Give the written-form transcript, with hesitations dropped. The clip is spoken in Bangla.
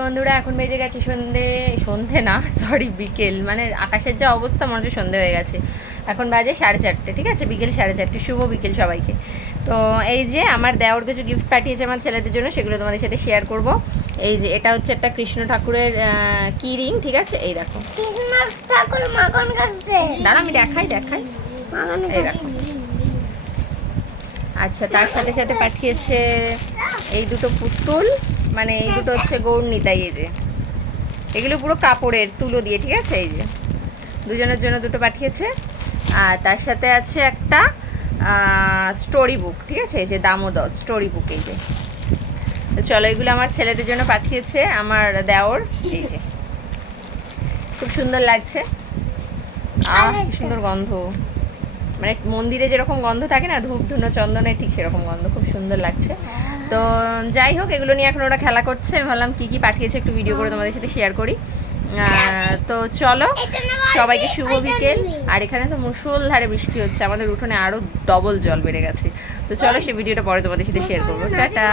বন্ধুরা, এখন বেজে গেছে সন্ধে। সন্ধে না, সরি, বিকেল। মানে আকাশের যা অবস্থা, মনে হচ্ছে সন্ধে হয়ে গেছে। এখন বাজে 4:30, ঠিক আছে, বিকেল 4:30। শুভ বিকেল সবাইকে। তো এই যে আমার দেওর কিছু গিফট পাঠিয়েছে আমার ছেলেদের জন্য, সেগুলো তোমাদের সাথে শেয়ার করব। এই যে এটা হচ্ছে একটা কৃষ্ণ ঠাকুরের কি রিং, ঠিক আছে, এই দেখো। কৃষ্ণ ঠাকুর মাখন কাছে দাঁড়া, আমি দেখাই। এই দেখো। আচ্ছা, তার সাথে সাথে পাঠিয়েছে এই দুটো পুতুল। মানে এই দুটো হচ্ছে গৌরনীতাই। এই যে এগুলো পুরো কাপড়ের তুলো দিয়ে, ঠিক আছে। এই যে দুজনের জন্য দুটো পাঠিয়েছে। আর তার সাথে আছে একটা স্টোরি বুক, ঠিক আছে, এই যে দামোদর স্টোরি বুক। এই যে, তো চলো, এগুলো আমার ছেলেদের জন্য পাঠিয়েছে আমার দেওর। এই যে খুব সুন্দর লাগছে। কি সুন্দর গন্ধ, মানে মন্দিরে যেরকম গন্ধ থাকে না, ধূপ ধুনো চন্দনের, ঠিক সেরকম গন্ধ, খুব সুন্দর লাগছে। তো যাই হোক, এগুলো নিয়ে এখন ওরা খেলা করছে। আমি ভাবলাম কী কী পাঠিয়েছে একটু ভিডিও করে তোমাদের সাথে শেয়ার করি। তো চলো, সবাইকে শুভ বিকেল। আর এখানে তো মুষলধারে বৃষ্টি হচ্ছে, আমাদের উঠোনে আরও ডবল জল বেড়ে গেছে। তো চলো, সেই ভিডিওটা পরে তোমাদের সাথে শেয়ার করবো। টাটা।